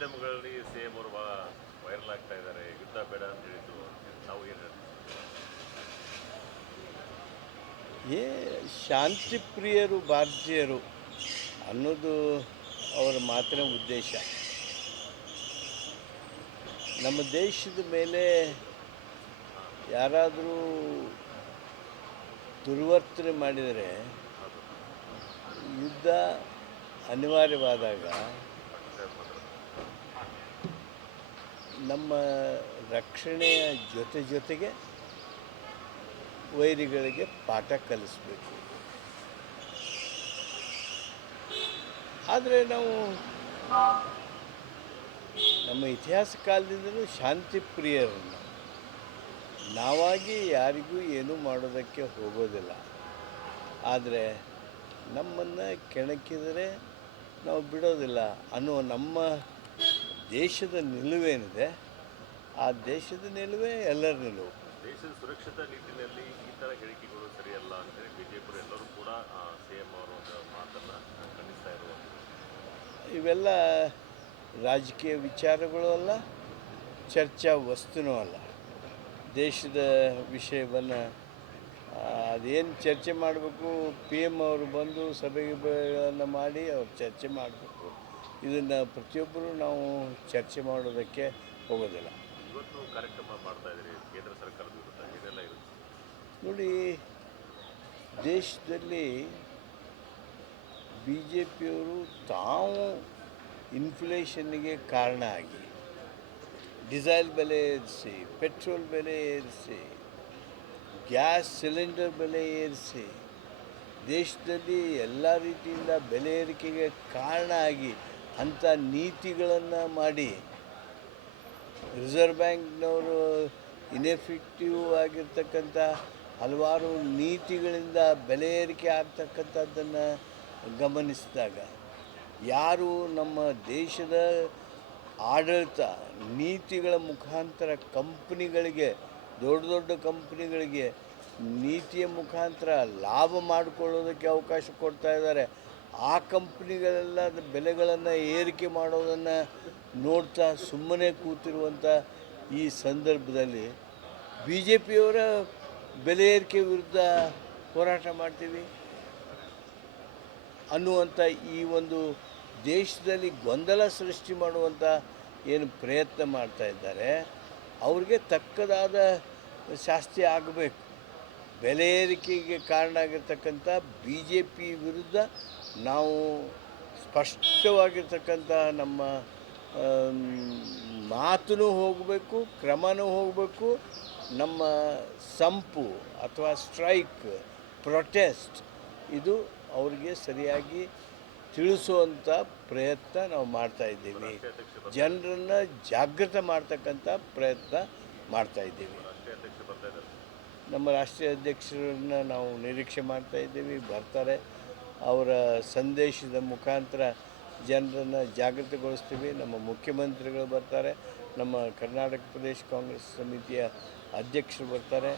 ಮಾಧ್ಯಮಗಳಲ್ಲಿ ಸಿಎಂ ಅವರು ಭಾಳ ವೈರಲ್ ಆಗ್ತಾ ಇದ್ದಾರೆ, ಯುದ್ಧ ಬೇಡ ಅಂತ ಹೇಳಿದ್ರು. ನಾವು ಏನು ಹೇಳ್ತೀವಿ? ಶಾಂತಿ ಪ್ರಿಯರು ಭಾರತೀಯರು ಅನ್ನೋದು ಅವರ ಮಾತಿನ ಉದ್ದೇಶ. ನಮ್ಮ ದೇಶದ ಮೇಲೆ ಯಾರಾದರೂ ದುರ್ವರ್ತನೆ ಮಾಡಿದರೆ ಯುದ್ಧ ಅನಿವಾರ್ಯವಾದಾಗ ನಮ್ಮ ರಕ್ಷಣೆಯ ಜೊತೆಗೆ ವೈರಿಗಳಿಗೆ ಪಾಠ ಕಲಿಸಬೇಕು. ಆದರೆ ನಾವು ನಮ್ಮ ಇತಿಹಾಸ ಕಾಲದಿಂದಲೂ ಶಾಂತಿ ಪ್ರಿಯರನ್ನು ನಾವಾಗಿ ಯಾರಿಗೂ ಏನೂ ಮಾಡೋದಕ್ಕೆ ಹೋಗೋದಿಲ್ಲ. ಆದರೆ ನಮ್ಮನ್ನು ಕೆಣಕಿದರೆ ನಾವು ಬಿಡೋದಿಲ್ಲ ಅನ್ನೋ ನಮ್ಮ ದೇಶದ ನಿಲುವೇನಿದೆ, ಆ ದೇಶದ ನಿಲುವೇ ಎಲ್ಲರ ನಿಲುವು. ದೇಶದ ಸುರಕ್ಷತಾ ನಿಟ್ಟಿನಲ್ಲಿ ಈ ಥರ ಹೇಳಿಕೆಗಳು ಸರಿಯಲ್ಲ ಅಂತೇಳಿ ಬಿಜೆಪಿ ಎಲ್ಲರೂ ಕೂಡ ಸಿಎಂ ಅವರ ಒಂದು ಮಾತನ್ನು ಖಂಡಿಸ್ತಾ ಇರುವಂಥದ್ದು. ಇವೆಲ್ಲ ರಾಜಕೀಯ ವಿಚಾರಗಳು ಅಲ್ಲ, ಚರ್ಚಾ ವಸ್ತುನೂ ಅಲ್ಲ. ದೇಶದ ವಿಷಯವನ್ನು ಅದೇನು ಚರ್ಚೆ ಮಾಡಬೇಕು, ಪಿ ಎಮ್ ಅವರು ಬಂದು ಸಭೆಗಳನ್ನು ಮಾಡಿ ಅವ್ರು ಚರ್ಚೆ ಮಾಡಬೇಕು. ಇದನ್ನು ಪ್ರತಿಯೊಬ್ಬರೂ ನಾವು ಚರ್ಚೆ ಮಾಡೋದಕ್ಕೆ ಹೋಗೋದಿಲ್ಲ. ಇವತ್ತು ಕಾರ್ಯಕ್ರಮ ಮಾಡ್ತಾ ಇದ್ದೀರಿ ಕೇಂದ್ರ ಸರ್ಕಾರದ ವಿರುದ್ಧ, ಏನೆಲ್ಲ ಇರುತ್ತೆ ನೋಡಿ. ದೇಶದಲ್ಲಿ ಬಿ ಜೆ ಪಿಯವರು ತಾವು ಇನ್ಫ್ಲೇಷನ್ನಿಗೆ ಕಾರಣ ಆಗಿ ಡೀಸೆಲ್ ಬೆಲೆ ಏರಿಸಿ, ಪೆಟ್ರೋಲ್ ಬೆಲೆ ಏರಿಸಿ, ಗ್ಯಾಸ್ ಸಿಲಿಂಡರ್ ಬೆಲೆ ಏರಿಸಿ, ದೇಶದಲ್ಲಿ ಎಲ್ಲ ರೀತಿಯಿಂದ ಬೆಲೆ ಏರಿಕೆಗೆ ಕಾರಣ ಆಗಿ ಅಂಥ ನೀತಿಗಳನ್ನು ಮಾಡಿ ರಿಸರ್ವ್ ಬ್ಯಾಂಕ್ನವರು ಇನ್ಎಫೆಕ್ಟಿವ್ ಆಗಿರ್ತಕ್ಕಂಥ ಹಲವಾರು ನೀತಿಗಳಿಂದ ಬೆಲೆ ಏರಿಕೆ ಆಗ್ತಕ್ಕಂಥದ್ದನ್ನು ಗಮನಿಸಿದಾಗ ಯಾರು ನಮ್ಮ ದೇಶದ ಆಡಳಿತ ನೀತಿಗಳ ಮುಖಾಂತರ ಕಂಪ್ನಿಗಳಿಗೆ, ದೊಡ್ಡ ದೊಡ್ಡ ಕಂಪ್ನಿಗಳಿಗೆ ನೀತಿಯ ಮುಖಾಂತರ ಲಾಭ ಮಾಡಿಕೊಳ್ಳೋದಕ್ಕೆ ಅವಕಾಶ ಕೊಡ್ತಾ ಇದ್ದಾರೆ, ಆ ಕಂಪ್ನಿಗಳೆಲ್ಲ ಬೆಲೆಗಳನ್ನು ಏರಿಕೆ ಮಾಡೋದನ್ನು ನೋಡ್ತಾ ಸುಮ್ಮನೆ ಕೂತಿರುವಂಥ ಈ ಸಂದರ್ಭದಲ್ಲಿ ಬಿ ಜೆ ಪಿಯವರ ಬೆಲೆ ಏರಿಕೆ ವಿರುದ್ಧ ಹೋರಾಟ ಮಾಡ್ತೀವಿ ಅನ್ನುವಂಥ ಈ ಒಂದು ದೇಶದಲ್ಲಿ ಗೊಂದಲ ಸೃಷ್ಟಿ ಮಾಡುವಂಥ ಏನು ಪ್ರಯತ್ನ ಮಾಡ್ತಾ ಇದ್ದಾರೆ, ಅವ್ರಿಗೆ ತಕ್ಕದಾದ ಶಾಸ್ತಿ ಆಗಬೇಕು. ಬೆಲೆ ಏರಿಕೆಗೆ ಕಾರಣ ಆಗಿರ್ತಕ್ಕಂಥ ಬಿ ಜೆ ಪಿ ವಿರುದ್ಧ ನಾವು ಸ್ಪಷ್ಟವಾಗಿರ್ತಕ್ಕಂಥ ನಮ್ಮ ಮಾತೂ ಹೋಗಬೇಕು, ಕ್ರಮನೂ ಹೋಗಬೇಕು. ನಮ್ಮ ಸಂಪು ಅಥವಾ ಸ್ಟ್ರೈಕ್, ಪ್ರೊಟೆಸ್ಟ್ ಇದು ಅವ್ರಿಗೆ ಸರಿಯಾಗಿ ತಿಳಿಸುವಂಥ ಪ್ರಯತ್ನ ನಾವು ಮಾಡ್ತಾಯಿದ್ದೀವಿ. ಜನರನ್ನು ಜಾಗೃತ ಮಾಡ್ತಕ್ಕಂಥ ಪ್ರಯತ್ನ ಮಾಡ್ತಾಯಿದ್ದೀವಿ. ನಮ್ಮ ರಾಷ್ಟ್ರೀಯ ಅಧ್ಯಕ್ಷರನ್ನು ನಾವು ನಿರೀಕ್ಷೆ ಮಾಡ್ತಾಯಿದ್ದೀವಿ, ಬರ್ತಾರೆ. ಅವರ ಸಂದೇಶದ ಮುಖಾಂತರ ಜನರನ್ನು ಜಾಗೃತಗೊಳಿಸ್ತೀವಿ. ನಮ್ಮ ಮುಖ್ಯಮಂತ್ರಿಗಳು ಬರ್ತಾರೆ, ನಮ್ಮ ಕರ್ನಾಟಕ ಪ್ರದೇಶ ಕಾಂಗ್ರೆಸ್ ಸಮಿತಿಯ ಅಧ್ಯಕ್ಷರು ಬರ್ತಾರೆ.